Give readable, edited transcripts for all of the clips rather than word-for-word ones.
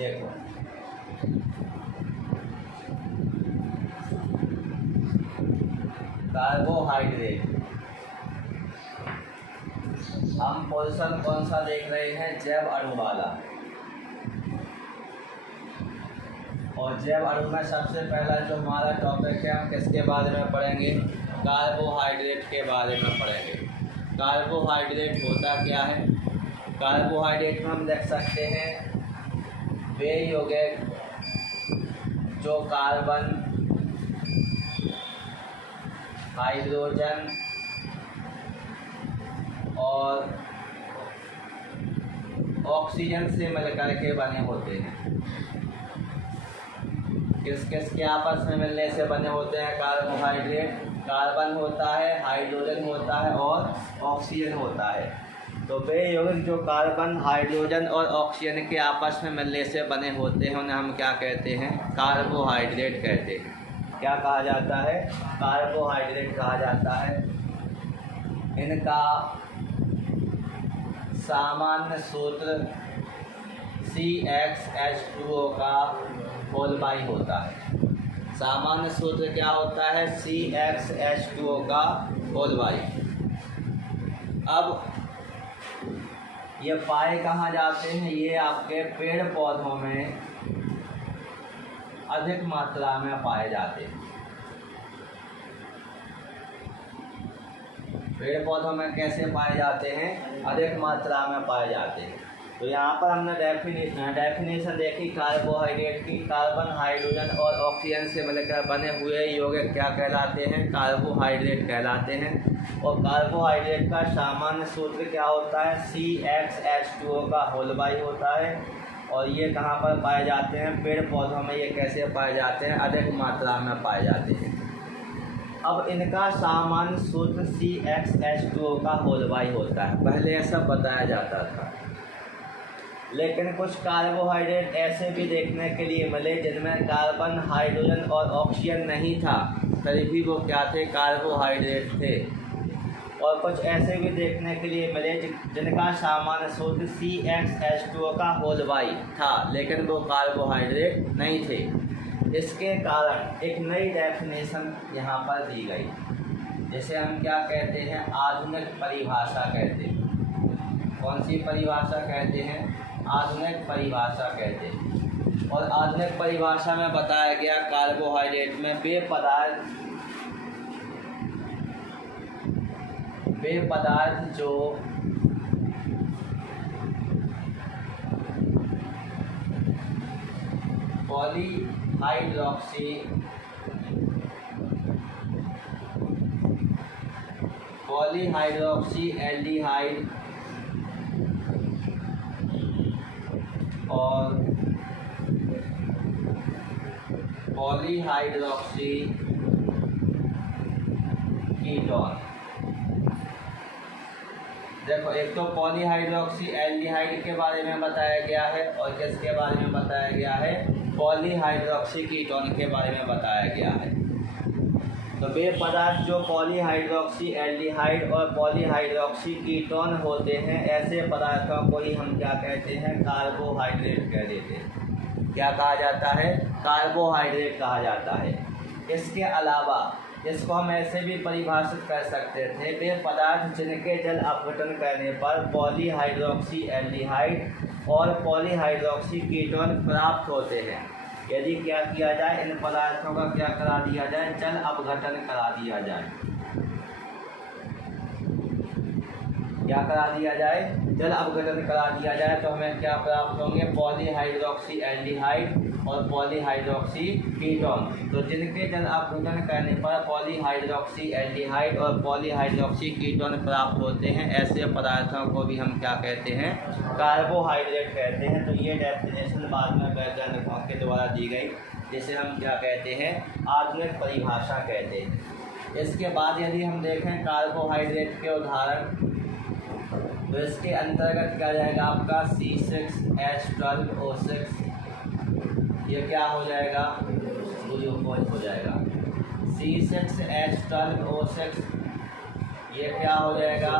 देखो कार्बोहाइड्रेट, हम पोजीशन कौन सा देख रहे हैं, जैव अणु वाला। और जैव अणु में सबसे पहला जो हमारा टॉपिक है, हम किसके बारे में पढ़ेंगे, कार्बोहाइड्रेट के बारे में पढ़ेंगे। कार्बोहाइड्रेट होता क्या है, कार्बोहाइड्रेट में हम देख सकते हैं वे यौगिक जो कार्बन, हाइड्रोजन और ऑक्सीजन से मिलकर के बने होते हैं। किस किस के आपस में मिलने से बने होते हैं कार्बोहाइड्रेट, कार्बन होता है, हाइड्रोजन होता है और ऑक्सीजन होता है। तो वे यौगिक जो कार्बन, हाइड्रोजन और ऑक्सीजन के आपस में मिलने से बने होते हैं उन्हें हम क्या कहते हैं, कार्बोहाइड्रेट कहते हैं। क्या कहा जाता है, कार्बोहाइड्रेट कहा जाता है। इनका सामान्य सूत्र CxH2O का होल बाई होता है। सामान्य सूत्र क्या होता है, CxH2O का होल बाई। अब ये पाए कहाँ जाते हैं, ये आपके पेड़ पौधों में अधिक मात्रा में पाए जाते हैं। पेड़ पौधों में कैसे पाए जाते हैं, अधिक मात्रा में पाए जाते हैं। तो यहाँ पर हमने डेफिनेशन देखी कार्बोहाइड्रेट की, कार्बन, हाइड्रोजन और ऑक्सीजन से मिलकर बने हुए यौगिक क्या कहलाते हैं, कार्बोहाइड्रेट कहलाते हैं। और कार्बोहाइड्रेट का सामान्य सूत्र क्या होता है, CxH2O का होल बाई होता है। और ये कहाँ पर पाए जाते हैं, पेड़ पौधों में। ये कैसे पाए जाते हैं, अधिक मात्रा में पाए जाते हैं। अब इनका सामान्य सूत्र CxH2O का होल बाई होता है, पहले ऐसा बताया जाता था। लेकिन कुछ कार्बोहाइड्रेट ऐसे भी देखने के लिए मिले जिनमें कार्बन, हाइड्रोजन और ऑक्सीजन नहीं था, तभी भी वो क्या थे, कार्बोहाइड्रेट थे। और कुछ ऐसे भी देखने के लिए मिले जिनका सामान्य सूत्र CxH2O का होल बाई था, लेकिन वो कार्बोहाइड्रेट नहीं थे। इसके कारण एक नई डेफिनेशन यहाँ पर दी गई, जिसे हम क्या कहते हैं, आधुनिक परिभाषा कहते हैं। कौन सी परिभाषा कहते हैं, आधुनिक परिभाषा कहते हैं। और आधुनिक परिभाषा में बताया गया कार्बोहाइड्रेट में वे पदार्थ जो पॉलीहाइड्रोक्सी एल्डिहाइड और पॉलीहाइड्रोक्सी कीटोन। देखो, एक तो पॉलीहाइड्रोक्सी एल्डिहाइड के बारे में बताया गया है और किसके बारे में बताया गया है, पॉलीहाइड्रोक्सी कीटोन के बारे में बताया गया है। तो वे पदार्थ जो पॉलीहाइड्रोक्सी एल्डिहाइड और पॉलीहाइड्रोक्सी कीटोन होते हैं, ऐसे पदार्थों को ही हम क्या कहते हैं, कार्बोहाइड्रेट कह देते हैं। क्या कहा जाता है, कार्बोहाइड्रेट कहा जाता है। इसके अलावा इसको हम ऐसे भी परिभाषित कर सकते थे, वे पदार्थ जिनके जल अपघटन करने पर पॉलीहाइड्रोक्सी एल्डिहाइड और पॉलीहाइड्रोक्सी कीटोन प्राप्त होते हैं। यदि क्या किया जाए, इन पदार्थों का क्या करा दिया जाए, जल अपघटन करा दिया जाए। क्या करा दिया जाए, जल अपघटन करा दिया जाए, तो हमें क्या प्राप्त होंगे, पॉलीहाइड्रोक्सी एल्डिहाइड और पॉलीहाइड्रोक्सी कीटोन। तो जिनके जल अपघटन करने पर पॉलीहाइड्रोक्सी एल्डिहाइड और पॉलीहाइड्रोक्सी कीटोन प्राप्त होते हैं, ऐसे पदार्थों को भी हम क्या कहते हैं, कार्बोहाइड्रेट कहते हैं। तो ये डेफिनेशन बाद में वैज्ञानिकों के द्वारा दी गई, जिसे हम क्या कहते हैं, आधुनिक परिभाषा कहते हैं। इसके बाद यदि हम देखें कार्बोहाइड्रेट के उदाहरण, तो इसके अंतर्गत क्या जाएगा आपका C6H12O6, ये क्या हो जाएगा, ग्लूकोज हो जाएगा। C6H12O6 ये क्या हो जाएगा,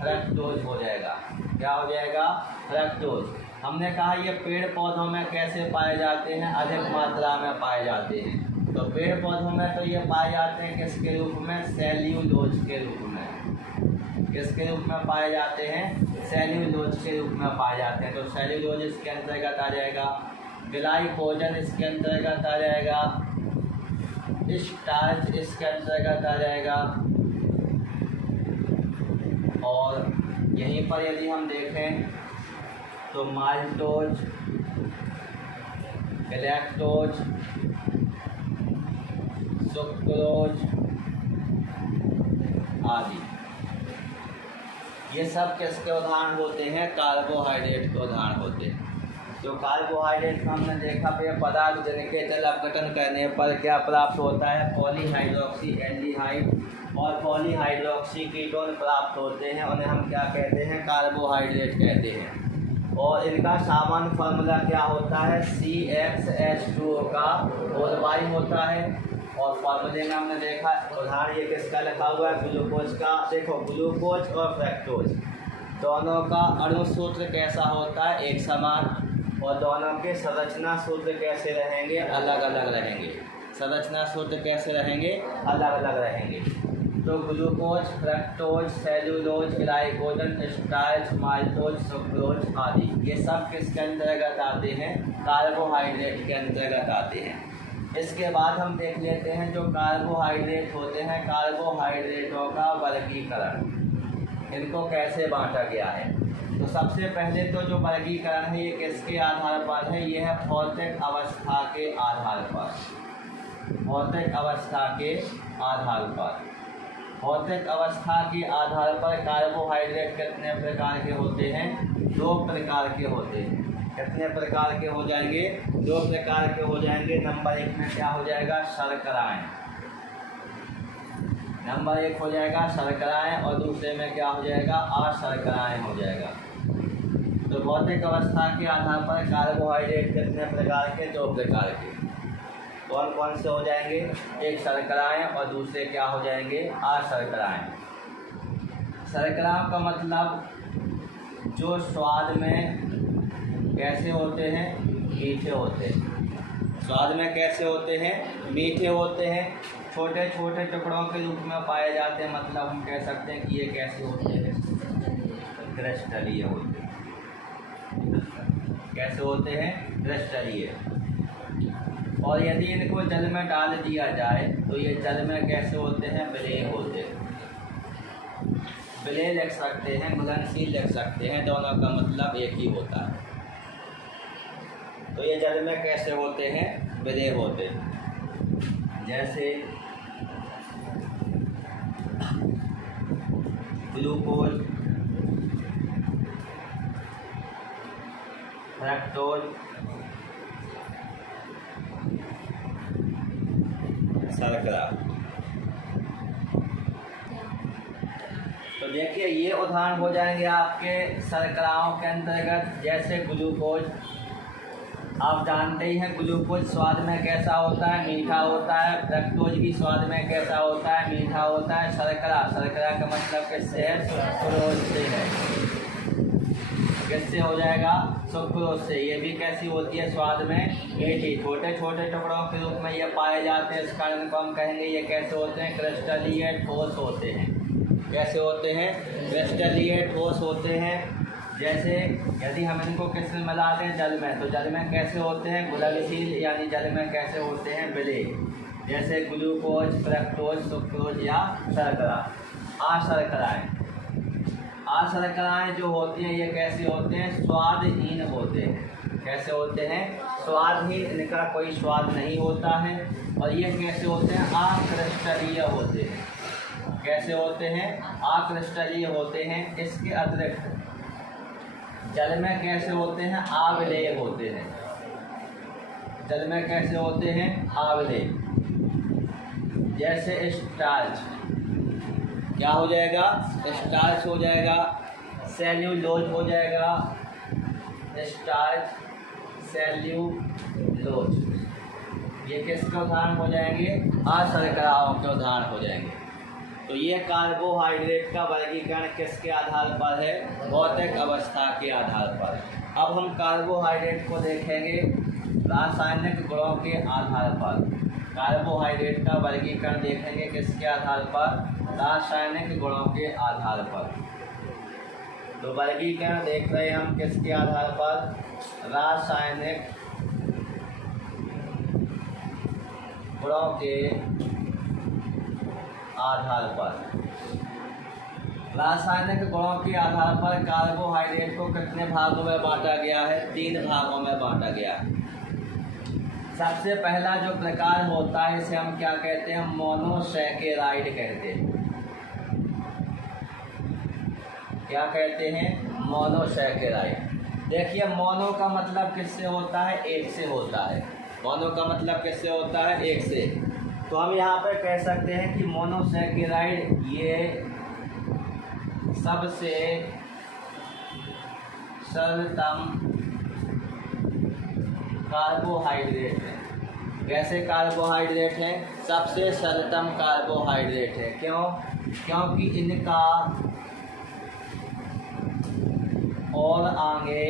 फ्रक्टोज हो जाएगा। क्या हो जाएगा, फ्रक्टोज। हमने कहा ये पेड़ पौधों में कैसे पाए जाते हैं, अधिक मात्रा में पाए जाते हैं। तो पेड़ पौधों में तो ये पाए जाते हैं किसके रूप में, सेल्यूलोज के रूप में। किसके रूप में पाए जाते हैं, सेल्यूलोज के रूप में पाए जाते हैं। तो सेल्यूलोज इसके अंतर्गत आ जाएगा, ग्लाइकोजन इसके अंतर्गत आ जाएगा, स्टार्च इसके अंतर्गत आ जाएगा। और यहीं पर यदि हम देखें तो माल्टोज, गैलेक्टोज, सुक्रोज आदि, ये सब किसके उदाहरण होते हैं, कार्बोहाइड्रेट के उदाहरण होते हैं। जो कार्बोहाइड्रेट का हमने देखा पेय पदार्थ जिनके जल अपघटन करने पर क्या प्राप्त होता है, पॉलीहाइड्रोक्सी एल्डिहाइड और पॉलीहाइड्रोक्सी कीटोन प्राप्त होते हैं। उन्हें हम क्या कहते हैं, कार्बोहाइड्रेट कहते हैं। और इनका सामान्य फार्मूला क्या होता है, CxH2O का होल बाई होता है। और फार्मूले में हमने देखा उदाहरण ये किसका लिखा हुआ है, ग्लूकोज का। देखो ग्लूकोज और फ्रक्टोज दोनों का अणु सूत्र कैसा होता है, एक समान। और दोनों के संरचना सूत्र कैसे रहेंगे, अलग अलग रहेंगे। संरचना सूत्र कैसे रहेंगे, अलग अलग रहेंगे। तो glucose, fructose, cellulose, glycogen, starch, maltose, sucrose आदि ये सब किसके अंतर्गत आते हैं, कार्बोहाइड्रेट के अंतर्गत आते हैं। इसके बाद हम देख लेते हैं जो कार्बोहाइड्रेट होते हैं, कार्बोहाइड्रेटों का वर्गीकरण, इनको कैसे बांटा गया है। तो सबसे पहले तो जो वर्गीकरण है ये किसके आधार पर है, ये है भौतिक अवस्था के आधार पर। भौतिक अवस्था के आधार पर, भौतिक अवस्था के आधार पर कार्बोहाइड्रेट कितने प्रकार के होते हैं, 2 प्रकार के होते हैं। कितने प्रकार के हो जाएंगे, 2 प्रकार के हो जाएंगे। नंबर 1 में क्या हो जाएगा, शर्कराएं। नंबर 1 हो जाएगा शर्कराएं और दूसरे में क्या हो जाएगा, अशर्कराएं हो जाएगा। तो भौतिक अवस्था के आधार पर कार्बोहाइड्रेट कितने प्रकार के, 2 प्रकार के। कौन कौन से हो जाएंगे, एक शर्कराएं और दूसरे क्या हो जाएंगे, अशर्कराएं। शर्कराओं का मतलब जो स्वाद में कैसे होते हैं, मीठे होते हैं। स्वाद में कैसे होते हैं, मीठे होते हैं। छोटे छोटे टुकड़ों के रूप में पाए जाते हैं। मतलब हम कह सकते हैं कि ये कैसे होते हैं, क्रिस्टलीय होते हैं। कैसे होते हैं, क्रिस्टलीय। और यदि इनको जल में डाल दिया जाए तो ये जल में कैसे होते हैं, विलेय होते हैं। विलेय लिख सकते हैं, घुलनशील लिख सकते हैं, दोनों का मतलब एक ही होता है। तो ये जल में कैसे होते हैं, विलेय होते हैं। जैसे ग्लूकोज, फ्रक्टोज, शर्करा। तो देखिए ये उदाहरण हो जाएंगे आपके शर्कराओं के अंतर्गत। जैसे ग्लूकोज, आप जानते ही हैं ग्लूकोज स्वाद में कैसा होता है, मीठा होता है। फ्रक्टोज भी स्वाद में कैसा होता है, मीठा होता है। शर्करा, शर्करा का मतलब किससे है, सुक्रोज से है। किससे हो जाएगा, सुक्रोज से। ये भी कैसी होती है, स्वाद में मीठी। छोटे छोटे टुकड़ों के रूप में ये पाए जाते हैं। इस कारण को हम कहेंगे ये कैसे होते हैं, क्रिस्टलीय ठोस होते हैं। कैसे होते हैं, क्रिस्टलीय ठोस होते हैं। जैसे यदि हम इनको किस में मिलाते हैं, जल में, तो जल में कैसे होते हैं, घुलनशील, यानी जल में कैसे होते हैं, विलेय। जैसे ग्लूकोज, फ्रक्टोज, सुक्रोज या शर्करा। अशर्कराएं, अशर्कराएं जो होती हैं ये कैसे होते हैं, स्वादहीन होते हैं। कैसे होते हैं, स्वादहीन, इनका कोई स्वाद नहीं होता है। और ये कैसे होते हैं, अक्रिस्टलीय होते हैं। कैसे होते हैं, अक्रिस्टलीय होते हैं। इसके अतिरिक्त जल में कैसे होते हैं, अविलेय होते हैं। जल में कैसे होते हैं, अविलेय। जैसे स्टार्च, क्या हो जाएगा, स्टार्च हो जाएगा। सेल्यूलोज हो जाएगा, स्टार्च, सेल्यूलोज। ये किसके उदाहरण हो जाएंगे, अशर्कराओं के उदाहरण हो जाएंगे। तो ये कार्बोहाइड्रेट का वर्गीकरण किसके आधार पर है? भौतिक अवस्था के आधार पर। अब हम कार्बोहाइड्रेट को देखेंगे रासायनिक गुणों के आधार पर। कार्बोहाइड्रेट का वर्गीकरण देखेंगे किसके आधार पर? रासायनिक गुणों के आधार पर। तो वर्गीकरण देख रहे हैं हम किसके आधार पर? रासायनिक गुणों के आधार पर। रासायनिक गुणों के आधार पर कार्बोहाइड्रेट को कितने भागों में बांटा गया है? 3 भागों में बांटा गया है। सबसे पहला जो प्रकार होता है इसे हम क्या कहते हैं? मोनोसैकेराइड कहते हैं। क्या कहते हैं? मोनोसैकेराइड। देखिए मोनो का मतलब किससे होता है? एक से होता है। मोनो का मतलब किससे होता है? एक से। तो हम यहाँ पे कह सकते हैं कि मोनोसैकेराइड ये सबसे सरलतम कार्बोहाइड्रेट है। कैसे कार्बोहाइड्रेट है? सबसे सरलतम कार्बोहाइड्रेट है। क्यों? क्योंकि इनका और आगे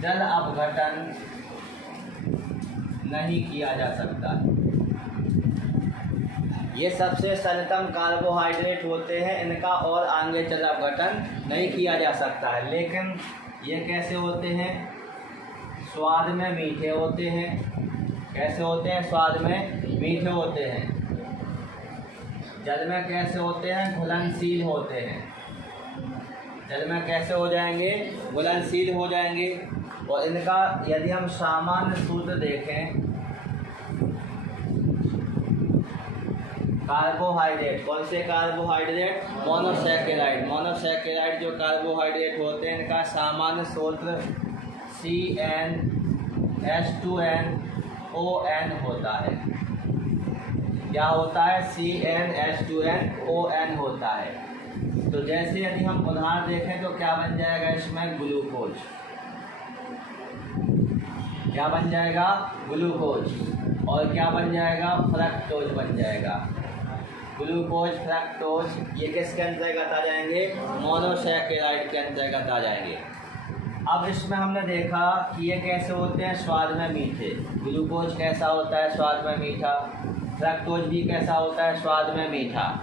जल अपघटन नहीं किया जा सकता। ये सबसे सरलतम कार्बोहाइड्रेट होते हैं, इनका और आगे जल अपघटन नहीं किया जा सकता है। लेकिन ये कैसे होते हैं? स्वाद में मीठे होते हैं। कैसे होते हैं? स्वाद में मीठे होते हैं। जल में कैसे होते हैं? घुलनशील होते हैं। जल में कैसे हो जाएंगे? घुलनशील हो जाएंगे। और इनका यदि हम सामान्य सूत्र देखें, कार्बोहाइड्रेट, कौन से कार्बोहाइड्रेट? मोनोसैकेराइड। मोनोसैकेराइड जो कार्बोहाइड्रेट होते हैं इनका सामान्य सूत्र CnH2nOn होता है। क्या होता है? CnH2nOn होता है। तो जैसे यदि हम उदाहरण देखें तो क्या बन जाएगा इसमें? ग्लूकोज। क्या बन जाएगा? ग्लूकोज। और क्या बन जाएगा? फ्रक्टोज बन जाएगा। ग्लूकोज, फ्रक्टोज ये किसके अंतर्गत आ जाएंगे? मोनोसैकेराइड के अंतर्गत आ जाएंगे। अब इसमें हमने देखा कि ये कैसे होते हैं? स्वाद में मीठे। ग्लूकोज कैसा होता है? स्वाद में मीठा। फ्रक्टोज भी कैसा होता है? स्वाद में मीठा।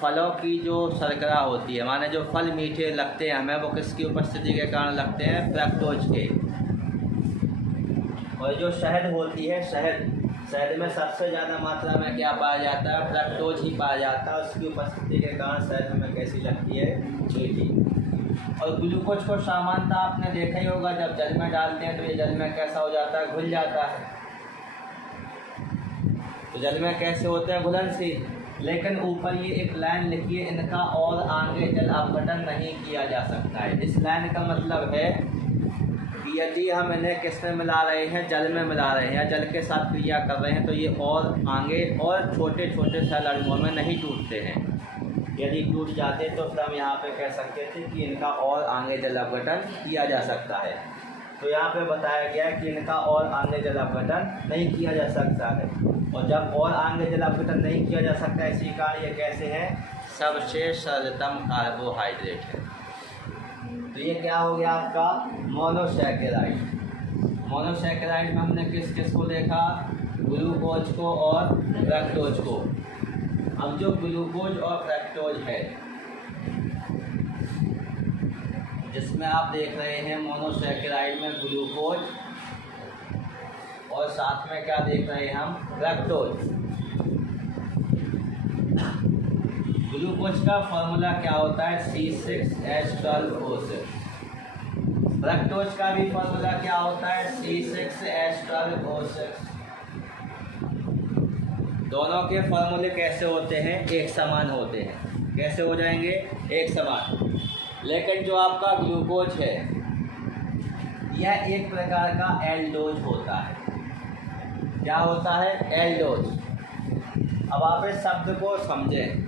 फलों की जो शर्करा होती है, माने जो फल मीठे लगते हैं हमें, वो किसकी उपस्थिति के कारण लगते हैं? फ्रक्टोज के। और जो शहद होती है, शहद में सबसे ज़्यादा मात्रा में क्या पाया जाता है? फ्रक्टोज ही पाया जाता है। उसकी उपस्थिति के कारण शहद हमें कैसी लगती है? मीठी। और ग्लूकोज को सामान्यतः आपने देखा ही होगा, जब जल में डालते हैं तो ये जल में कैसा हो जाता है? घुल जाता है। तो जल में कैसे होते हैं? घुलनशील। लेकिन ऊपर ये एक लाइन लिखी है, इनका और आगे जल अपघटन नहीं किया जा सकता है। इस लाइन का मतलब है कि यदि हम इन्हें किसमें मिला रहे हैं? जल में मिला रहे हैं या जल के साथ क्रिया कर रहे हैं, तो ये और आगे और छोटे छोटे सेल अणुओं में नहीं टूटते हैं। यदि टूट जाते तो फिर हम यहाँ पे कह सकते थे कि इनका और आगे जल अपघटन किया जा सकता है। तो यहाँ पे बताया गया है कि इनका और आगे जल अपघटन नहीं किया जा सकता है। और जब और आगे जल अपघटन नहीं किया जा सकता, इसी कारण ये कैसे है? सबसे सरलतम कार्बोहाइड्रेट है। तो ये क्या हो गया आपका? मोनोसैकेराइड। मोनोसैकेराइड में हमने किस किस को देखा? ग्लूकोज को और फ्रक्टोज को। अब जो ग्लूकोज और फ्रक्टोज है, जिसमें आप देख रहे हैं मोनोसैकेराइड में ग्लूकोज और साथ में क्या देख रहे हैं हम? फ्रक्टोज। ग्लूकोज का फॉर्मूला क्या होता है? C6H12O6। फ्रक्टोज का भी फॉर्मूला क्या होता है? C6H12O6। दोनों के फॉर्मूले कैसे होते हैं? एक समान होते हैं। कैसे हो जाएंगे? एक समान। लेकिन जो आपका ग्लूकोज है यह एक प्रकार का एल्डोज होता है। क्या होता है? एल्डोज। अब आप इस शब्द को समझें।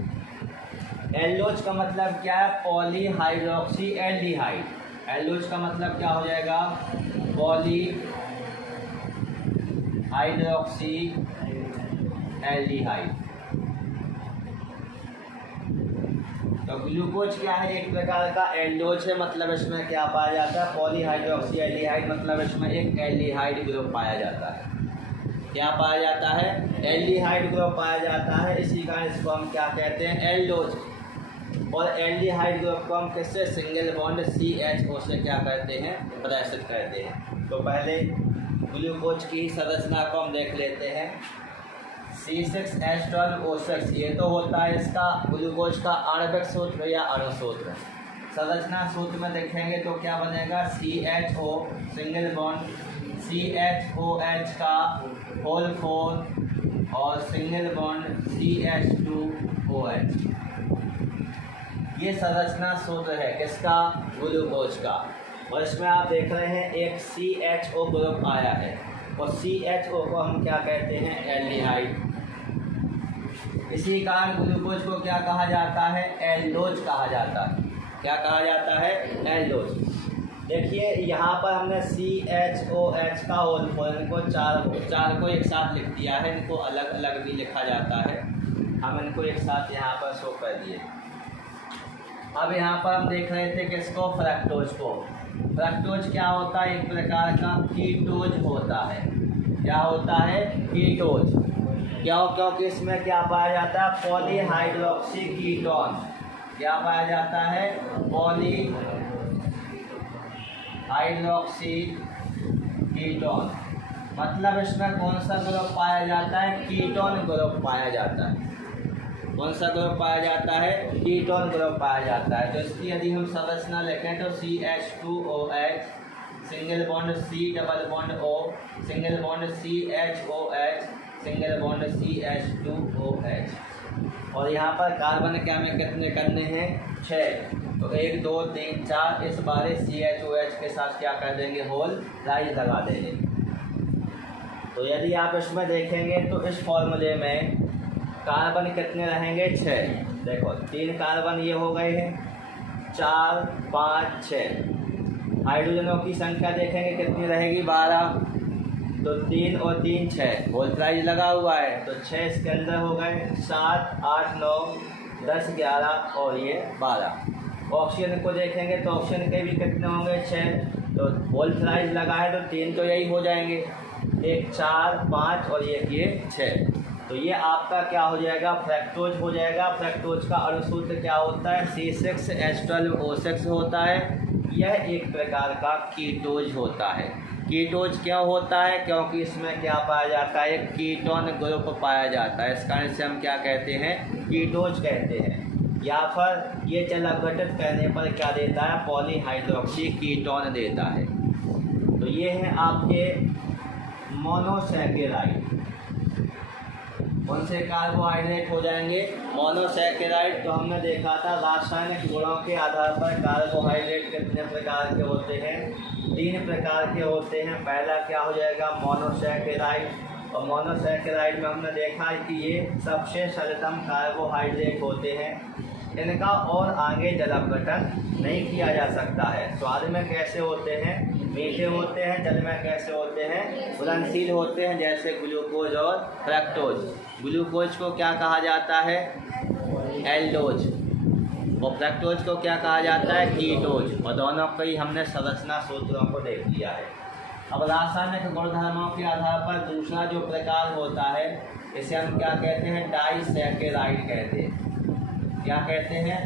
एल्डोज का मतलब क्या है? Polyhydroxy aldehyde. एल्डोज का मतलब क्या हो जाएगा? Polyhydroxy aldehyde. तो ग्लूकोज क्या है? एक प्रकार का एल्डोज है, मतलब इसमें क्या पाया जाता है? पॉलीहाइड्रोक्सी एल्डिहाइड, मतलब इसमें एक एल्डिहाइड ग्रुप पाया जाता है। क्या पाया जाता है? एल्डिहाइड ग्रुप पाया जाता है। इसी कारण इसको हम क्या कहते हैं? एल्डोज। और एल्डिहाइड ग्रुप को हम किससे? सिंगल बॉन्ड CHO से क्या करते हैं? प्रदर्शित करते हैं। तो पहले ग्लूकोज की संरचना को हम देख लेते हैं। C6H12O6 ये तो होता है इसका ग्लूकोज का आणविक सूत्र या अणु सूत्र। संरचना सूत्र में देखेंगे तो क्या बनेगा? CHO सिंगल बॉन्ड CHOH का होल 4 और सिंगल बॉन्ड CH2OH। ये संरचना सूत्र है किसका? ग्लूकोज का। और इसमें आप देख रहे हैं एक CHO ग्रुप आया है और CHO को हम क्या कहते हैं? एल्डिहाइड। इसी कारण ग्लूकोज को क्या कहा जाता है? एल्डोज कहा जाता है। क्या कहा जाता है? एल्डोज। देखिए यहाँ पर हमने CHOH का होल 4 इनको चार को एक साथ लिख दिया है। इनको अलग अलग भी लिखा जाता है, हम इनको एक साथ यहाँ पर शो कर दिए। अब यहाँ पर हम देख रहे थे किसको? फ्रक्टोज को। फ्रक्टोज क्या होता है? एक प्रकार का कीटोज होता है। क्या होता है? कीटोज। क्यों? क्योंकि इसमें क्या पाया जाता है? Polyhydroxy ketone. क्या पाया जाता है? Polyhydroxy ketone. मतलब इसमें कौन सा ग्रुप पाया जाता है? कीटोन ग्रुप पाया जाता है। कौन सा ग्रुप पाया जाता है? कीटोन ग्रुप पाया जाता है। तो इसकी यदि हम संरचना लिखें तो CH2OH single bond C double bond O single bond CHOH single bond CH2OH। और यहाँ पर कार्बन क्या में कितने करने हैं? 6। तो 1 2 3 4 इस बार CHOH के साथ क्या कर देंगे? होल राइज लगा देंगे। तो यदि आप इसमें देखेंगे तो इस फॉर्मूले में कार्बन कितने रहेंगे? 6। देखो 3 कार्बन ये हो गए हैं, 4 5 6। हाइड्रोजनों की संख्या देखेंगे कितनी रहेगी? 12। तो 3 और 3 6 होल प्राइज लगा हुआ है तो 6 इसके अंदर हो गए, 7 8 9 10 11 और ये 12। ऑक्सीजन को देखेंगे तो ऑक्सीजन के भी कितने होंगे? 6। तो होल प्राइज लगा है तो 3 तो यही हो जाएंगे, 1 4 5 और ये 6। तो ये आपका क्या हो जाएगा? फ्रक्टोज हो जाएगा। फ्रक्टोज का अणु सूत्र क्या होता है? C6H12O6 होता है। यह एक प्रकार का कीटोज होता है। कीटोज क्यों होता है? क्योंकि इसमें क्या पाया जाता है? एक कीटोन ग्रुप पाया जाता है। इस कारण से हम क्या कहते हैं? कीटोज कहते हैं। या फिर ये जल अपघटित करने पर क्या देता है? पॉलीहाइड्रोक्सी कीटोन देता है। तो ये हैं आपके मोनोसैकेराइड। कौन से कार्बोहाइड्रेट हो जाएंगे? मोनोसैकेराइड। तो हमने देखा था रासायनिक गुणों के आधार पर कार्बोहाइड्रेट कितने प्रकार के होते हैं? 3 प्रकार के होते हैं। पहला क्या हो जाएगा? मोनोसैकेराइड। और मोनोसैकेराइड में हमने देखा है कि ये सबसे सरलतम कार्बोहाइड्रेट होते हैं। इनका और आगे जल अपघटन नहीं किया जा सकता है। स्वाद में कैसे होते हैं? मीठे होते हैं। जल में कैसे होते हैं? घुलनशील होते हैं, जैसे ग्लूकोज और फ्रक्टोज। ग्लूकोज को क्या कहा जाता है? एल्डोज। और फ्रक्टोज को क्या कहा जाता है? कीटोज। और दोनों को ही हमने संरचना सूत्रों को देख लिया है। अब रासायनिक गुणधर्मों के आधार पर दूसरा जो प्रकार होता है इसे हम क्या कहते हैं? डाइसैकेराइड कहते हैं। क्या कहते हैं?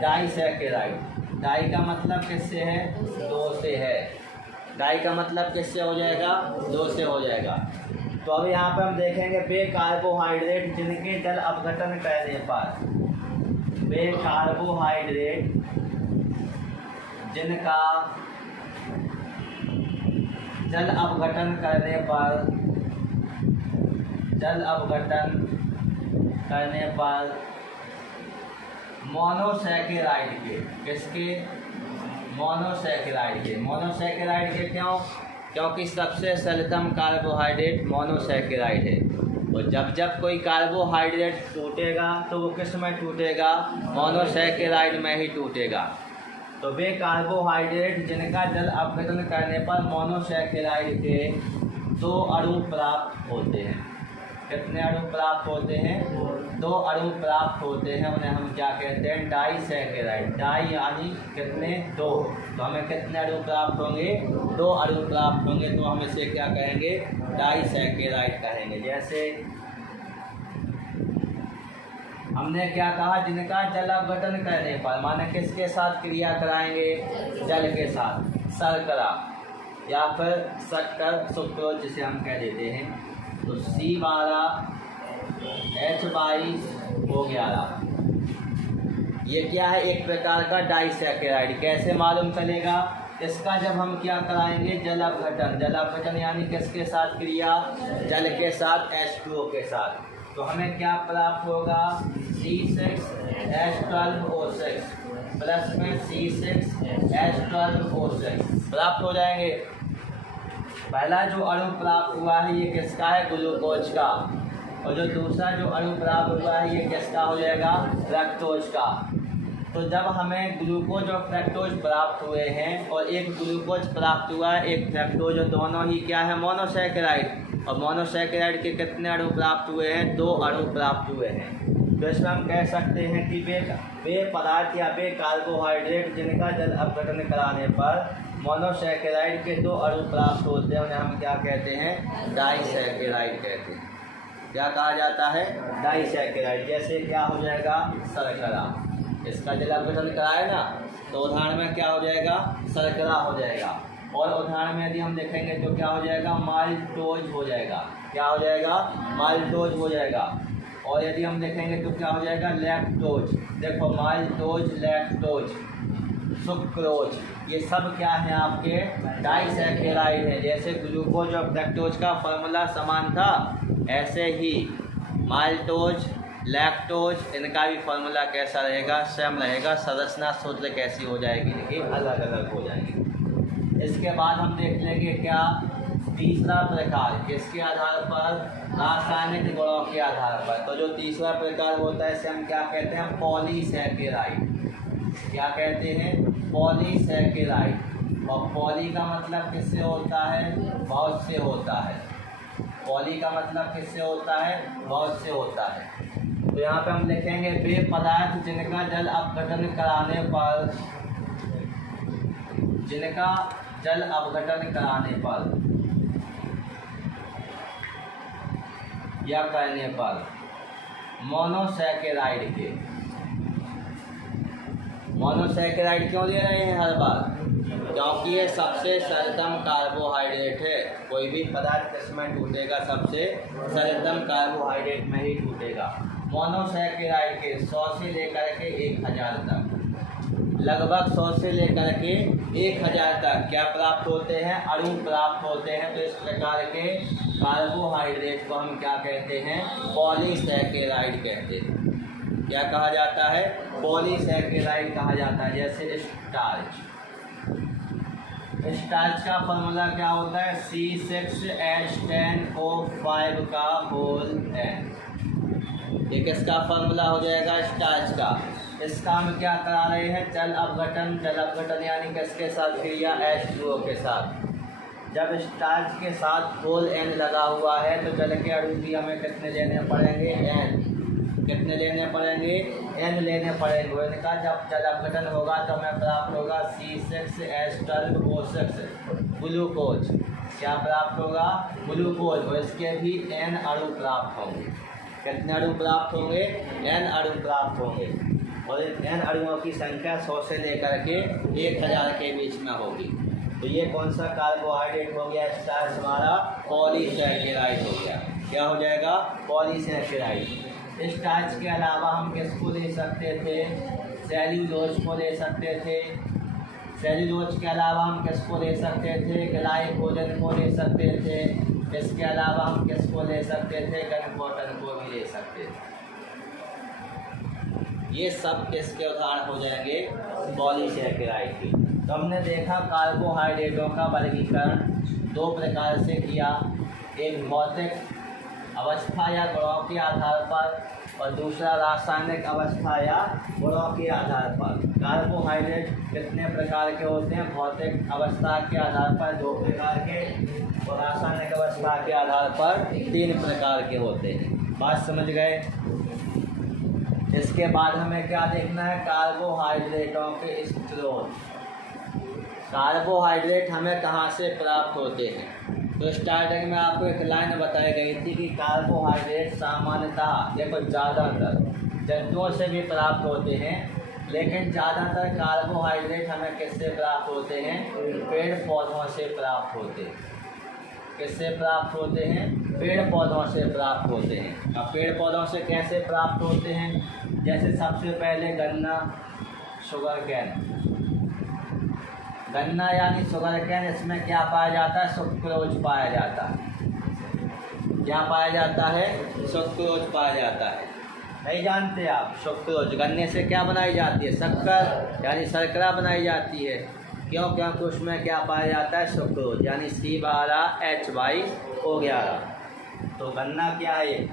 डाइसैकेराइड। डाई का मतलब किससे है? 2 से है। डाई का मतलब किससे हो जाएगा? 2 से हो जाएगा। तो अब यहाँ पर हम देखेंगे वे कार्बोहाइड्रेट जिनके जल अपघटन करने पर, वे कार्बोहाइड्रेट जिनका जल अपघटन करने पर मोनोसैकेराइड के, किसके? मोनोसैकेराइड के क्यों? क्योंकि सबसे सरलतम कार्बोहाइड्रेट मोनोसैकेराइड है। और जब कोई कार्बोहाइड्रेट टूटेगा तो वो किस में टूटेगा? मोनोसैकेराइड में ही टूटेगा। तो वे कार्बोहाइड्रेट जिनका जल अपघटन करने पर मोनोसैकेराइड के 2 अणु प्राप्त होते हैं। कितने अणु प्राप्त होते हैं? 2 अणु प्राप्त होते हैं, उन्हें हम क्या कहते हैं? डाइसैकेराइड। डाई यानी कितने? 2। तो हमें कितने अणु प्राप्त होंगे? 2 अणु प्राप्त होंगे, तो हम इसे क्या कहेंगे? डाइसैकेराइड कहेंगे। जैसे हमने क्या कहा? जिनका जल अपघटन करने पर, माने किसके साथ क्रिया कराएंगे? जल के साथ। शर्करा या फिर शक्कर, सुक्रोज जिसे हम कह देते हैं। तो C12 H22 O11 ये क्या है? एक प्रकार का डाइसैकेराइड। कैसे मालूम चलेगा? इसका जब हम क्या कराएंगे? जल अपघटन। जल अपघटन यानी किसके साथ क्रिया? जल के साथ, H2O के साथ। तो हमें क्या प्राप्त होगा? C6H12O6 प्लस में C6H12O6 प्राप्त हो जाएंगे। पहला जो अणु प्राप्त हुआ है ये किसका है? ग्लूकोज का। और जो दूसरा जो अणु प्राप्त हुआ है ये किसका हो जाएगा? फ्रक्टोज का। तो जब हमें ग्लूकोज और फ्रक्टोज प्राप्त हुए हैं, और एक ग्लूकोज प्राप्त हुआ है, एक फ्रक्टोज, और दोनों ही क्या है? मोनोसैकेराइड। और मोनोसैकेराइड के कितने अणु प्राप्त हुए हैं? 2 अणु प्राप्त हुए हैं। तो इसमें हम कह सकते हैं कि वे पदार्थ या वे कार्बोहाइड्रेट जिनका जल अपघटन कराने पर मोनोसैकेराइड के 2 अणु प्राप्त होते हैं, उन्हें हम क्या कहते हैं? डाइसैकेराइड कहते हैं। क्या कहा जाता है? डाइसैकेराइड। जैसे क्या हो जाएगा? शर्करा। इसका जल अपघटन कराए ना, तो उदाहरण में क्या हो जाएगा? शर्करा हो जाएगा। और उदाहरण में यदि हम देखेंगे तो क्या हो जाएगा? माल्टोज हो जाएगा। क्या हो जाएगा? माल्टोज हो जाएगा। और यदि हम देखेंगे तो क्या हो जाएगा? लैक्टोज। देखो, माल्टोज, लैक्टोज, सुक्रोज, ये सब क्या है? आपके डाइसैकेराइड है। जैसे ग्लूकोज और फ्रक्टोज का फॉर्मूला समान था, ऐसे ही माल्टोज, लैक्टोज, इनका भी फॉर्मूला कैसा रहेगा? सेम रहेगा। संरचना सूत्र कैसी हो जाएगी? इनकी अलग अलग हो जाएगी। इसके बाद हम देख लेंगे क्या? तीसरा प्रकार, किसके आधार पर? रासायनिक गुणों के आधार पर। तो जो तीसरा प्रकार होता है इसे हम क्या कहते हैं? पॉलीसैकेराइड। क्या कहते हैं? पॉलीसैकेराइड। और पॉली का मतलब किससे होता है? बहुत से होता है। पॉली का मतलब किससे होता है? बहुत से होता है। तो यहाँ पे हम लिखेंगे वे पदार्थ जिनका जल अपघटन कराने पर, जिनका जल अपघटन कराने पर या करने पर मोनोसैकेराइड के, मोनोसैकेराइड क्यों ले रहे हैं हर बार? क्योंकि ये सबसे सरलतम कार्बोहाइड्रेट है। कोई भी पदार्थ किसमें टूटेगा? सबसे सरलतम कार्बोहाइड्रेट में ही टूटेगा। मोनोसैकेराइड के 100 से लेकर के 1000 तक, लगभग 100 से लेकर के 1000 तक क्या प्राप्त होते हैं? अणु प्राप्त होते हैं। तो इस प्रकार के कार्बोहाइड्रेट को हम क्या कहते हैं? पॉलीसैकेराइड कहते हैं। क्या कहा जाता है? पॉलीसैकेराइड कहा जाता है। जैसे स्टार्च, स्टार्च का फॉर्मूला क्या होता है? C6H10O5 का होल N। ये किसका फॉर्मूला हो जाएगा? स्टार्च का। इसका हम क्या करा रहे हैं? जल अपघटन। जल अपघटन यानी किसके साथ क्रिया? H2O के साथ। जब स्टार्च के साथ होल N लगा हुआ है तो जल के अणु भी हमें कितने लेने पड़ेंगे? N। कितने लेने पड़ेंगे? N लेने पड़ेंगे। इनका जब जल अपघटन होगा तो हमें प्राप्त होगा C6H12O6 ग्लूकोज। क्या प्राप्त होगा? ग्लूकोज। और इसके भी N अणु प्राप्त होंगे। कितने अणु प्राप्त होंगे? N अणु प्राप्त होंगे। और N अणुओं की संख्या 100 से लेकर के 1000 के बीच में होगी। तो ये कौन सा कार्बोहाइड्रेट हो गया? स्टार्च हमारा पॉलीसैकेराइड हो गया। क्या हो जाएगा? पॉलीसैकेराइड। स्टार्च के अलावा हम किसको ले सकते थे? सेल्यूलोज को ले सकते थे। सेल्यूलोज के अलावा हम किसको ले सकते थे? ग्लाइकोजन को ले सकते थे। इसके अलावा हम किसको ले सकते थे? गनकॉटन को भी ले सकते थे। ये सब किसके उदाहरण हो जाएंगे? पॉलीसैकेराइड के। तो हमने देखा कार्बोहाइड्रेटों का वर्गीकरण 2 प्रकार से किया। एक भौतिक अवस्था या गुणों के आधार पर, और दूसरा रासायनिक अवस्था या गुणों के आधार पर। कार्बोहाइड्रेट कितने प्रकार के होते हैं? भौतिक अवस्था के आधार पर 2 प्रकार के और रासायनिक अवस्था के आधार पर 3 प्रकार के होते हैं। बात समझ गए? इसके बाद हमें क्या देखना है? कार्बोहाइड्रेटों के स्रोत। कार्बोहाइड्रेट हमें कहाँ से प्राप्त होते हैं? तो स्टार्टिंग में आपको एक लाइन बताई गई थी कि कार्बोहाइड्रेट सामान्यतः देखो ज़्यादातर जंतुओं से भी प्राप्त होते हैं, लेकिन ज़्यादातर कार्बोहाइड्रेट हमें किससे प्राप्त होते हैं? पेड़ पौधों से प्राप्त होते हैं। किससे प्राप्त होते हैं? पेड़ पौधों से प्राप्त होते हैं। अब पेड़ पौधों से कैसे प्राप्त होते हैं? जैसे सबसे पहले गन्ना, शुगर कैन। गन्ना यानी शुगर कैन, इसमें क्या पाया जाता है? सुक्रोज पाया जाता है। क्या पाया जाता है? सुक्रोज पाया जाता है। नहीं जानते आप? सुक्रोज गन्ने से क्या बनाई जाती है? शक्कर यानी शर्करा बनाई जाती है। क्यों? क्योंकि उसमें क्या पाया जाता है? सुक्रोज यानी C12H22O11। तो गन्ना क्या है? ये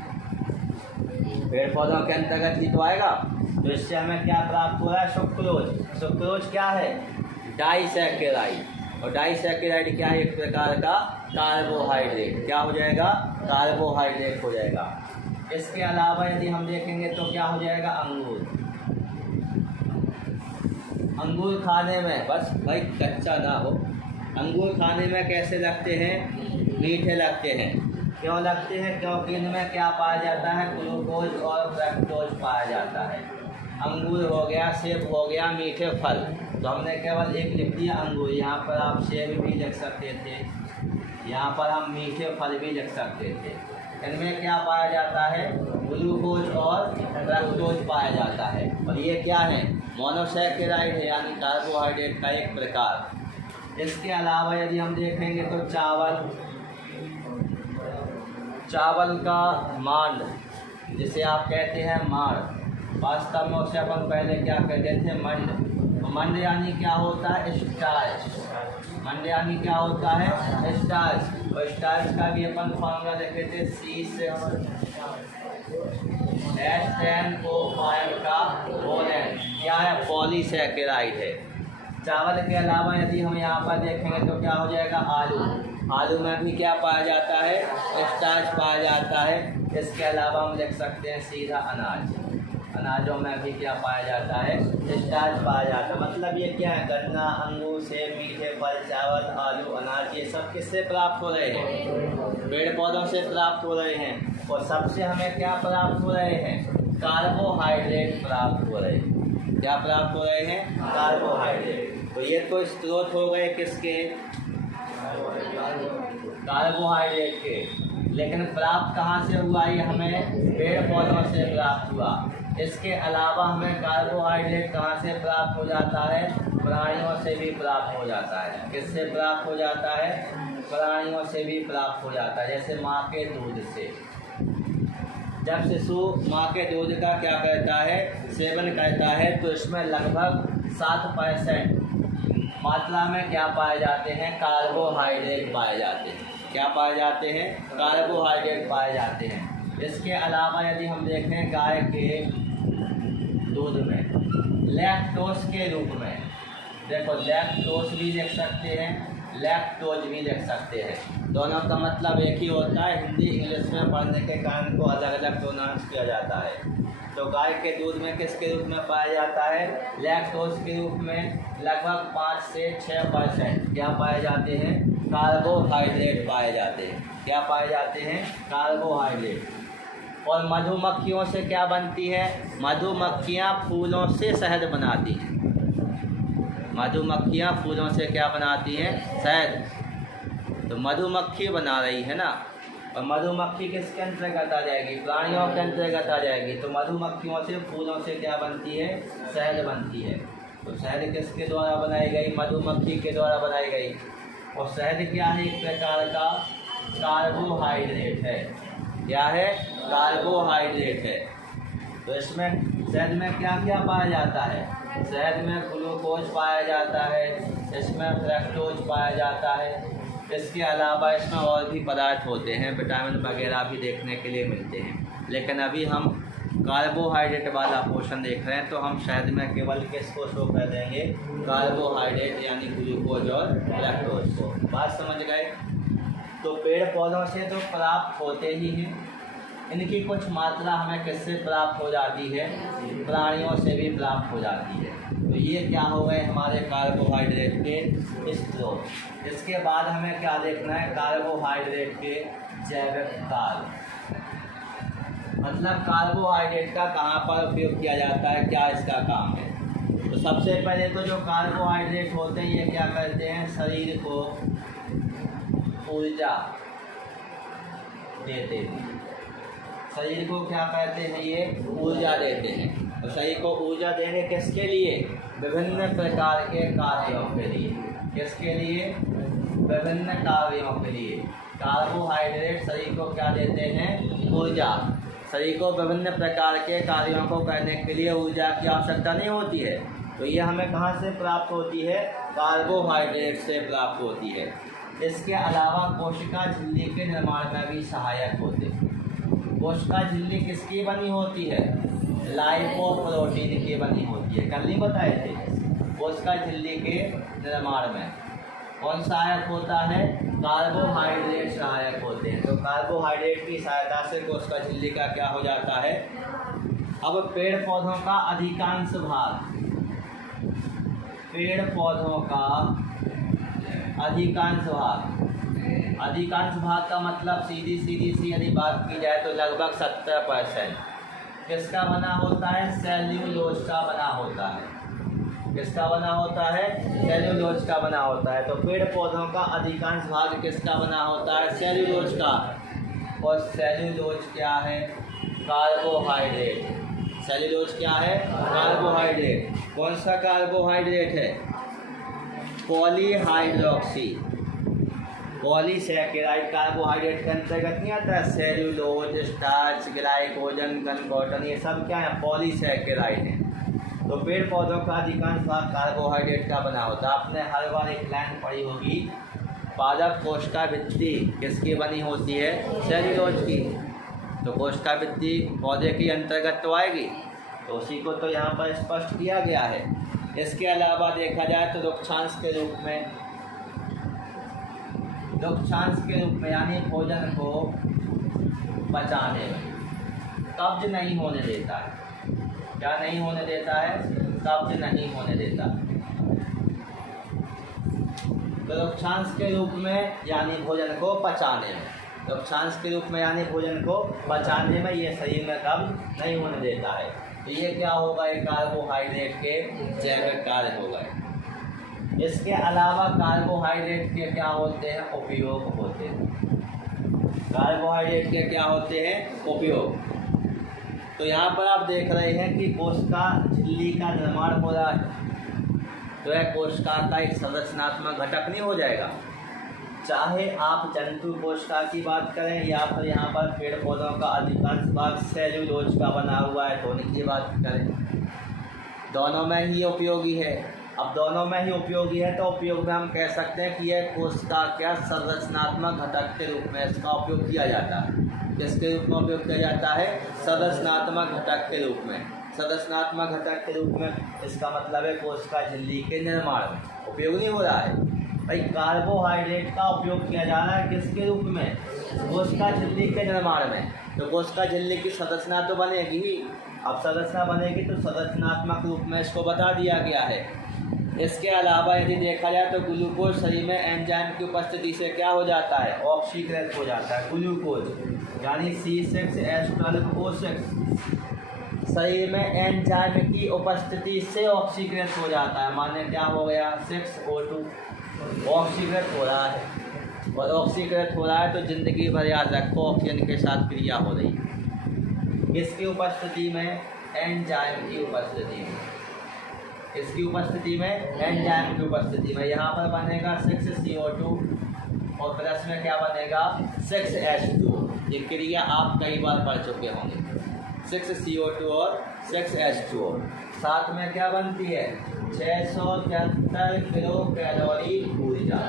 पेड़ पौधों के अंतर्गत ही तो आएगा। तो इससे हमें क्या प्राप्त हो रहा है? सुक्रोज। सुक्रोज क्या है? डाइसैकेराइड। और डाइसैकेराइड क्या है? एक प्रकार का कार्बोहाइड्रेट। क्या हो जाएगा? कार्बोहाइड्रेट हो जाएगा। इसके अलावा यदि हम देखेंगे तो क्या हो जाएगा? अंगूर। अंगूर खाने में, बस भाई कच्चा ना हो, अंगूर खाने में कैसे लगते हैं? मीठे लगते हैं। क्यों लगते हैं? क्योंकि इनमें क्या पाया जाता है? ग्लूकोज और फ्रक्टोज पाया जाता है। अंगूर हो गया, सेब हो गया, मीठे फल। तो हमने केवल एक लिख दिया अंगूर। यहाँ पर आप सेब भी लिख सकते थे, यहाँ पर हम मीठे फल भी लिख सकते थे। इनमें क्या पाया जाता है? ग्लूकोज और फ्रक्टोज पाया जाता है। और ये क्या है? मोनोसैकेराइड है, यानी कार्बोहाइड्रेट का एक प्रकार। इसके अलावा यदि हम देखेंगे तो चावल, चावल का मांड जिसे आप कहते हैं मांड, वास्तव में उसे अपन पहले क्या कहते थे? मंड। मंड यानी क्या होता है? स्टार्च। मंड यानी क्या होता है? स्टार्च। और स्टार्च का भी अपन फॉर्मूला देखे थे C6H10O5 का होल क्या है? पॉलीसैकेराइड है। चावल के अलावा यदि हम यहाँ पर देखेंगे तो क्या हो जाएगा? आलू। आलू में भी क्या पाया जाता है? स्टार्च पाया जाता है। इसके अलावा हम लिख सकते हैं सीधा अनाज। अनाजों में भी क्या पाया जाता है? स्टार्च पाया जाता है। मतलब ये क्या है? गन्ना, अंगूर, सेब, मीठे फल, चावल, आलू, अनाज, ये सब किससे प्राप्त हो रहे हैं? पेड़ पौधों से प्राप्त हो रहे हैं। और सबसे हमें क्या प्राप्त हो रहे हैं? कार्बोहाइड्रेट प्राप्त हो रहे हैं। क्या प्राप्त हो रहे हैं? कार्बोहाइड्रेट। तो ये तो स्रोत हो गए किसके? कार्बोहाइड्रेट के। लेकिन प्राप्त कहाँ से हुआ? ये हमें पेड़ पौधों से प्राप्त हुआ। इसके अलावा हमें कार्बोहाइड्रेट कहाँ से प्राप्त हो जाता है? प्राणियों से भी प्राप्त हो जाता है। किससे प्राप्त हो जाता है? प्राणियों से भी प्राप्त हो जाता है। जैसे माँ के दूध से। जब शिशु माँ के दूध का क्या करता है? सेवन करता है, तो इसमें लगभग 7% मात्रा में क्या पाए जाते हैं? कार्बोहाइड्रेट पाए जाते हैं। क्या पाए जाते हैं? कार्बोहाइड्रेट पाए जाते हैं। इसके अलावा यदि हम देखें गाय के दूध में लैक्टोज के रूप में, देखो लैक्टोज भी लिख सकते हैं, लैक्टोज भी लिख सकते हैं। दोनों का मतलब एक ही होता है। हिंदी इंग्लिश में पढ़ने के कारण को अलग अलग प्रोनाउंस किया जाता है। तो गाय के दूध में किसके रूप में पाया जाता है? लैक्टोज के रूप में लगभग 5 से 6% क्या पाए जाते हैं? कार्बोहाइड्रेट पाए जाते हैं। क्या पाए जाते हैं? कार्बोहाइड्रेट। और मधुमक्खियों से क्या बनती है? मधुमक्खियाँ फूलों से शहद बनाती हैं। मधुमक्खियाँ फूलों से क्या बनाती हैं? शहद। तो मधुमक्खी बना रही है ना। और मधुमक्खी किसके अंतर्गत आ जाएगी? प्राणियों के अंतर्गत आ जाएगी। तो मधुमक्खियों से फूलों से क्या बनती है? शहद बनती है। तो शहद किसके द्वारा बनाई गई? मधुमक्खी के द्वारा बनाई गई। और शहद क्या है? एक प्रकार का कार्बोहाइड्रेट है। क्या है? कार्बोहाइड्रेट है। तो इसमें शहद में क्या क्या पाया जाता है? शहद में ग्लूकोज पाया जाता है, इसमें फ्रक्टोज पाया जाता है। इसके अलावा इसमें और भी पदार्थ होते हैं, विटामिन वगैरह भी देखने के लिए मिलते हैं। लेकिन अभी हम कार्बोहाइड्रेट वाला पोर्शन देख रहे हैं, तो हम शहद में केवल किसको शो कर देंगे, कार्बोहाइड्रेट यानी ग्लूकोज और लैक्टोज को। बात समझ गए। तो पेड़ पौधों से तो प्राप्त होते ही हैं, इनकी कुछ मात्रा हमें किससे प्राप्त हो जाती है, प्राणियों से भी प्राप्त हो जाती है। तो ये क्या हो गए हमारे कार्बोहाइड्रेट के स्रोत। इसके बाद हमें क्या देखना है, कार्बोहाइड्रेट के जैविक कार्य, मतलब कार्बोहाइड्रेट का कहाँ पर उपयोग किया जाता है, क्या इसका काम है। तो सबसे पहले तो जो कार्बोहाइड्रेट होते हैं ये क्या करते हैं, शरीर को ऊर्जा देते हैं। शरीर को क्या कहते हैं, ये ऊर्जा देते हैं। और शरीर को ऊर्जा देने किसके लिए, विभिन्न प्रकार के कार्यों के लिए। किसके लिए, विभिन्न कार्यों के लिए। कार्बोहाइड्रेट शरीर को क्या देते हैं, ऊर्जा। शरीर को विभिन्न प्रकार के कार्यों को करने के लिए ऊर्जा की आवश्यकता नहीं होती है। तो ये हमें कहाँ से प्राप्त होती है, कार्बोहाइड्रेट से प्राप्त होती है। इसके अलावा कोशिका झिल्ली के निर्माण में भी सहायक होते हैं। कोशिका झिल्ली किसकी बनी होती है, लाइपोप्रोटीन की बनी होती है। कल नहीं बताए थे, कोशिका झिल्ली के निर्माण में कौन सहायक होता है, कार्बोहाइड्रेट सहायक होते हैं। तो कार्बोहाइड्रेट की सहायता से कोशिका झिल्ली का क्या हो जाता है। अब पेड़ पौधों का अधिकांश भाग, पेड़ पौधों का अधिकांश भाग का मतलब सीधी सी यदि बात की जाए तो लगभग 70% किसका बना होता है, सेल्यूलोज का बना होता है। किसका बना होता है, सेल्यूलोज का बना होता है। तो पेड़ पौधों का अधिकांश भाग किसका बना होता है, सेल्यूलोज का। और सेल्यूलोज क्या है, कार्बोहाइड्रेट। सेल्यूलोज क्या है, कार्बोहाइड्रेट। कौन सा कार्बोहाइड्रेट है, पॉलीहाइड्रोक्सी पॉलीसैकेराइड कार्बोहाइड्रेट के अंतर्गत नहीं आता है। सेल्यूलोज, स्टार्च, ग्लाइकोजन, कॉटन, ये सब क्या है, पॉलीसैकेराइड है। तो पेड़ पौधों का अधिकांश भाग कार्बोहाइड्रेट का बना होता है। आपने हर बार एक लाइन पढ़ी होगी, पादप कोशिका भित्ति किसकी बनी होती है, सेल्यूलोज की। तो कोशिका भित्ति पौधे की अंतर्गत तो आएगी, तो उसी को तो यहाँ पर स्पष्ट किया गया है। इसके अलावा देखा जाए तो रुक्षांश के रूप में यानी भोजन को पचाने में कब्ज नहीं होने देता है। क्या नहीं होने देता है, कब्ज नहीं होने देता। तो रुक्षांश के रूप में यानी भोजन को पचाने में, रुक्षांश के रूप में यानी भोजन को पचाने में ये शरीर में कब्ज नहीं होने देता है। तो ये क्या होगा, ये कार्बोहाइड्रेट के जैविक कार्य हो गए। इसके अलावा कार्बोहाइड्रेट के क्या होते हैं, उपयोग होते हैं। कार्बोहाइड्रेट के क्या होते हैं, उपयोग। तो यहाँ पर आप देख रहे हैं कि कोशिका झिल्ली का निर्माण हो रहा है। तो यह कोशिका का एक संरचनात्मक घटक नहीं हो जाएगा। चाहे आप जंतु कोशिका की बात करें या फिर यहाँ पर पेड़ पौधों का अधिकांश भाग सेल्यूलोज का बना हुआ है तो उनकी बात करें, दोनों में ही उपयोगी है। अब दोनों में ही उपयोगी है तो उपयोग में हम कह सकते हैं कि यह कोशिका क्या संरचनात्मक घटक के रूप में इसका उपयोग किया जाता है। किसके रूप में उपयोग किया जाता है, संरचनात्मक घटक के रूप में। संरचनात्मक घटक के रूप में इसका मतलब है कोशिका झिल्ली के निर्माण में उपयोग नहीं हो रहा है। भाई कार्बोहाइड्रेट का उपयोग किया जा रहा है किसके रूप में, कोशिका झिल्ली के निर्माण में। तो कोशिका झिल्ली की संरचना तो बनेगी ही। अब संरचना बनेगी तो संरचनात्मक रूप में इसको बता दिया गया है। इसके अलावा यदि देखा जाए तो ग्लूकोज शरीर में एंजाइम की उपस्थिति से क्या हो जाता है, ऑक्सीकृत हो जाता है। ग्लूकोज यानी C6H12O6 शरीर में एंजाइम की उपस्थिति से ऑक्सीकृत हो जाता है। माने क्या हो गया, 6O2 ऑक्सीकृत हो रहा है। और ऑक्सीकृत हो रहा है तो जिंदगी भर याद रखो ऑक्सीजन के साथ क्रिया हो रही है। इसकी उपस्थिति में, एंजाइम की उपस्थिति में, इसकी उपस्थिति में, एंजाइम की उपस्थिति में यहाँ पर बनेगा 6CO2 और प्लस में क्या बनेगा 6H2। ये क्रिया आप कई बार पढ़ चुके होंगे। 6CO2 और 6H2। साथ में क्या बनती है, 673 किलो कैलोरी ऊर्जा।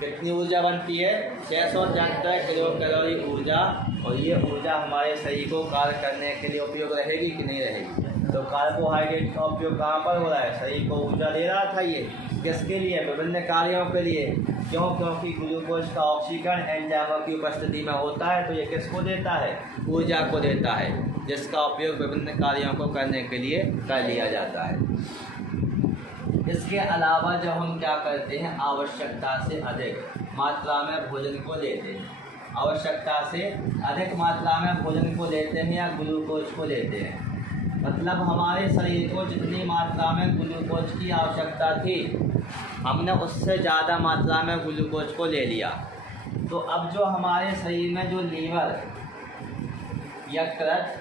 कितनी ऊर्जा बनती है, 673 किलो कैलोरी ऊर्जा और ये ऊर्जा हमारे शरीर को कार्य करने के लिए उपयोग रहेगी कि नहीं रहेगी। तो कार्बोहाइड्रेट का उपयोग कहाँ पर हो रहा है, शरीर को ऊर्जा दे रहा था। ये किसके लिए, विभिन्न कार्यों के लिए। क्यों, क्योंकि ग्लूकोज का ऑक्सीकरण एंजाइमों की उपस्थिति में होता है, तो ये किसको देता है, ऊर्जा को देता है, जिसका उपयोग विभिन्न कार्यों को करने के लिए कर लिया जाता है। इसके अलावा जब हम क्या करते हैं, आवश्यकता से अधिक मात्रा में भोजन को लेते हैं, आवश्यकता से अधिक मात्रा में भोजन को लेते हैं या ग्लूकोज को लेते हैं, मतलब हमारे शरीर को जितनी मात्रा में ग्लूकोज की आवश्यकता थी, हमने उससे ज़्यादा मात्रा में ग्लूकोज को ले लिया। तो अब जो हमारे शरीर में जो लीवर, यकृत,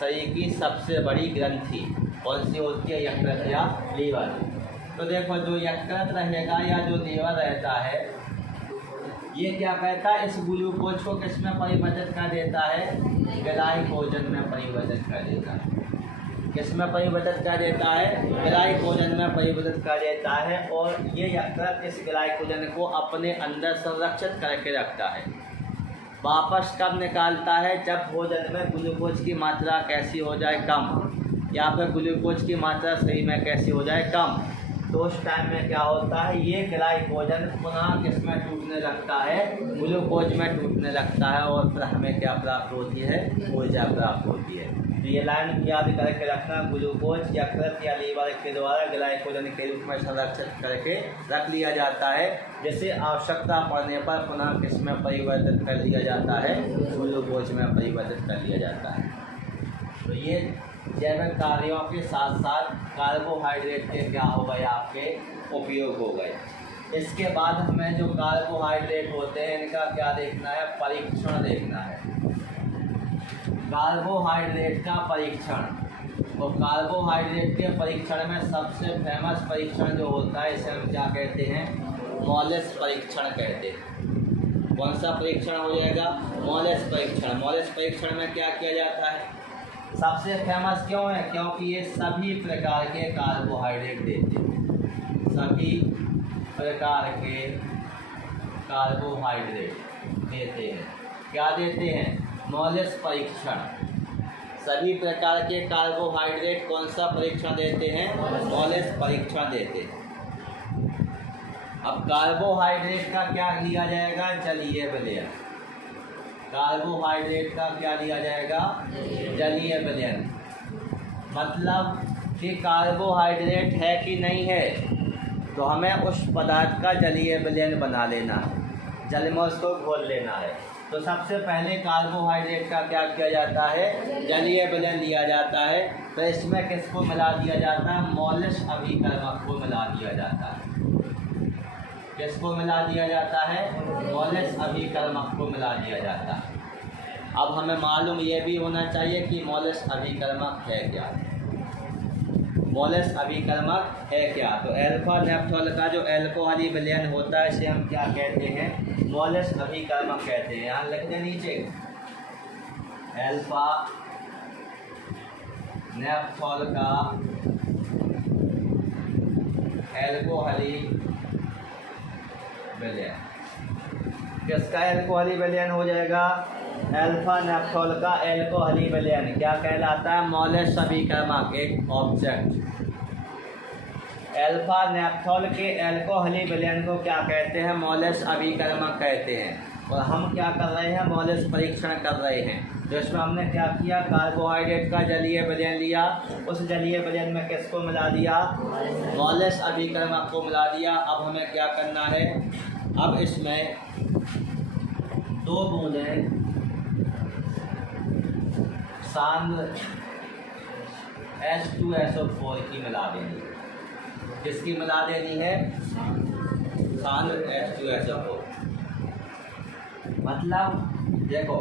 शरीर की सबसे बड़ी ग्रंथि कौन सी होती है, यकृत या लीवर। तो देखो, जो यकृत रहेगा या जो लीवर रहता है, ये क्या कहता है, इस ग्लूकोज को किस में परिवर्तित कर देता है, ग्लाइकोजन में परिवर्तित कर देता है। किस में परिवर्तित कर देता है, ग्लाइकोजन में परिवर्तित कर देता है। और ये यकृत इस ग्लाइकोजन को अपने अंदर संरक्षित करके रखता है। वापस कब निकालता है, जब भोजन में ग्लूकोज की मात्रा कैसी हो जाए, कम, या फिर ग्लूकोज की मात्रा शरीर में कैसी हो जाए, कम। तो उस टाइम में क्या होता है, ये ग्लाइकोजन पुनः किस में टूटने लगता है, ग्लूकोज में टूटने लगता है, और फिर हमें क्या प्राप्त होती है, ऊर्जा प्राप्त होती है। तो ये लाइन याद करके रखना, ग्लूकोज यकृत या लीवर के द्वारा ग्लाइकोजन के रूप में संरक्षित करके रख लिया जाता है, जिसे आवश्यकता पड़ने पर पुनः किस में परिवर्तित कर लिया जाता है, ग्लूकोज में परिवर्तित कर लिया जाता है। तो ये जैविक कार्यों के साथ साथ कार्बोहाइड्रेट के क्या हो गए, आपके उपयोग हो गए। इसके बाद हमें जो कार्बोहाइड्रेट होते हैं, इनका क्या देखना है, परीक्षण देखना है, कार्बोहाइड्रेट का परीक्षण। और कार्बोहाइड्रेट के परीक्षण में सबसे फेमस परीक्षण जो होता है, इसे हम क्या कहते हैं, मॉलेस परीक्षण कहते हैं। कौन सा परीक्षण हो जाएगा, मॉलेस परीक्षण। मॉलेस परीक्षण में क्या किया जाता है, सबसे फेमस क्यों है, क्योंकि ये सभी प्रकार के कार्बोहाइड्रेट देते हैं, सभी प्रकार के कार्बोहाइड्रेट देते हैं। क्या देते हैं, मॉलेस परीक्षण। सभी प्रकार के कार्बोहाइड्रेट कौन सा परीक्षण देते हैं, मॉलेस परीक्षण देते हैं। अब कार्बोहाइड्रेट का क्या लिया जाएगा, जलीय विलयन। कार्बोहाइड्रेट का क्या लिया जाएगा, जलीय विलयन। मतलब कि कार्बोहाइड्रेट है कि नहीं है, तो हमें उस पदार्थ का जलीय विलयन बना लेना है, जल में उसको घोल लेना है। तो सबसे पहले कार्बोहाइड्रेट का क्या किया जाता है, जलीय विलयन लिया जाता है। तो इसमें किसको मिला दिया जाता है, मॉलेस अभिकर्मक को मिला दिया जाता है। किसको मिला दिया जाता है, मॉलेस अभिकर्मक को मिला दिया जाता है। अब हमें मालूम ये भी होना चाहिए कि मॉलेस अभिकर्मक है क्या, मॉलेस अभिकर्मक है क्या। तो अल्फा नेप्थॉल का जो अल्कोहली विलयन होता है, इसे हम क्या कहते हैं, मॉलेस अभिकर्मक कहते हैं। यहाँ लिख दें नीचे, अल्फा नेप्थॉल का अल्कोहली विलयन। किसका अल्कोहली विलयन हो जाएगा, अल्फा नेप्थॉल का अल्कोहली विलयन क्या कहलाता है, मॉलेस अभिकर्मक, एक ऑब्जेक्ट। अल्फा नेप्थॉल के अल्कोहली विलयन को क्या कहते हैं, मॉलेस अभिकर्मक कहते हैं। और हम क्या कर रहे हैं, मॉलेस परीक्षण कर रहे हैं। तो इसमें हमने क्या किया, कार्बोहाइड्रेट का जलीय विलयन लिया, उस जलीय विलयन में किसको मिला दिया, मॉलेस अभिकर्मक को मिला दिया। अब हमें क्या करना है, अब इसमें 2 बूंदें सांद्र H2SO4 की मिला देनी। किसकी मिला देनी है, सांद्र H2SO4। मतलब देखो,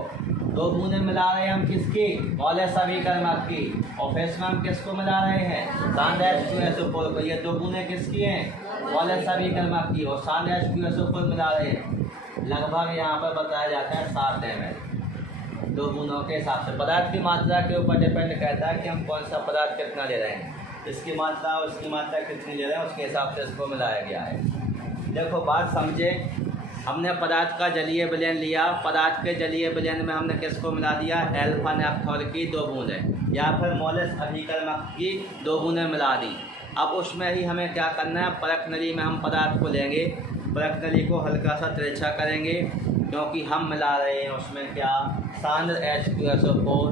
2 बूंदें मिला रहे हैं हम किसकी, मॉलेस अभिकर्मक की, और फिर इसमें हम किसको मिला रहे हैं, सांद्र H2SO4 को। ये 2 बूंदें किसकी हैं, मॉलेस अभिकर्मक की, और सांद्र H2SO4 मिला रहे हैं। लगभग यहाँ पर बताया जाता है 7 ml, 2 बूंदों के हिसाब से। पदार्थ की मात्रा के ऊपर डिपेंड करता है कि हम कौन सा पदार्थ कितना ले रहे हैं, इसकी मात्रा उसकी मात्रा कितनी ले रहे हैं, उसके हिसाब से इसको मिलाया गया है। देखो बात समझे, हमने पदार्थ का जलीय विलयन लिया, पदार्थ के जलीय विलयन में हमने किसको मिला दिया, एल्फा नेफ्थॉल की 2 बूंदें या फिर मोलस अभिकर्मक की 2 बूंदें मिला दी। अब उसमें ही हमें क्या करना है, परख नली में हम पदार्थ को लेंगे, परख नली को हल्का सा तिरछा करेंगे क्योंकि हम मिला रहे हैं उसमें क्या, सांद्र H2SO4,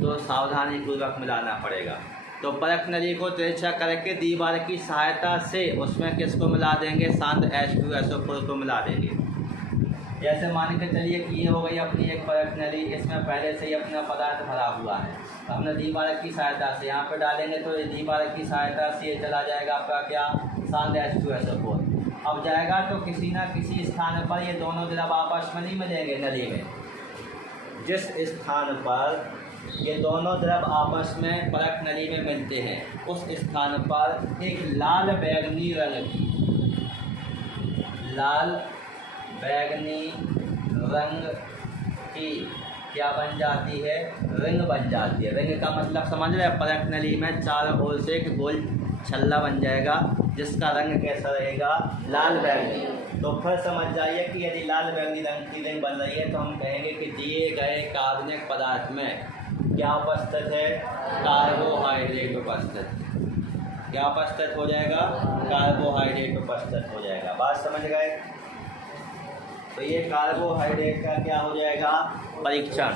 तो सावधानी पूर्वक मिलाना पड़ेगा। तो परख नली को तिरछा करके दीवार की सहायता से उसमें किसको मिला देंगे, सांद्र H2SO4 को मिला देंगे। जैसे मान के चलिए कि ये हो गई अपनी एक परख नली, इसमें पहले से ही अपना पदार्थ भरा हुआ है, तो हमने दीवार की सहायता से यहाँ पे डालेंगे तो दीवार की सहायता से ये चला जाएगा आपका क्या, सांद्र H2SO4। अब जाएगा तो किसी ना किसी स्थान पर ये दोनों द्रव आपस में नहीं मिलेंगे नली में। जिस स्थान पर ये दोनों द्रव आपस में परख नली में मिलते हैं उस स्थान पर एक लाल बैंगनी रंग की, लाल बैंगनी रंग की क्या बन जाती है, रिंग बन जाती है। रिंग का मतलब समझ रहे हैं, परख नली में चारों ओर से एक गोल छल्ला बन जाएगा जिसका रंग कैसा रहेगा, लाल बैंगनी। तो फिर समझ जाइए कि यदि लाल बैंगनी रंग की रिंग बन रही है तो हम कहेंगे कि दिए गए कार्बनिक पदार्थ में क्या उपस्थित है, कार्बोहाइड्रेट उपस्थित। क्या उपस्थित हो जाएगा, कार्बोहाइड्रेट उपस्थित हो जाएगा। बात समझ गए। तो ये कार्बोहाइड्रेट का क्या हो जाएगा, परीक्षण।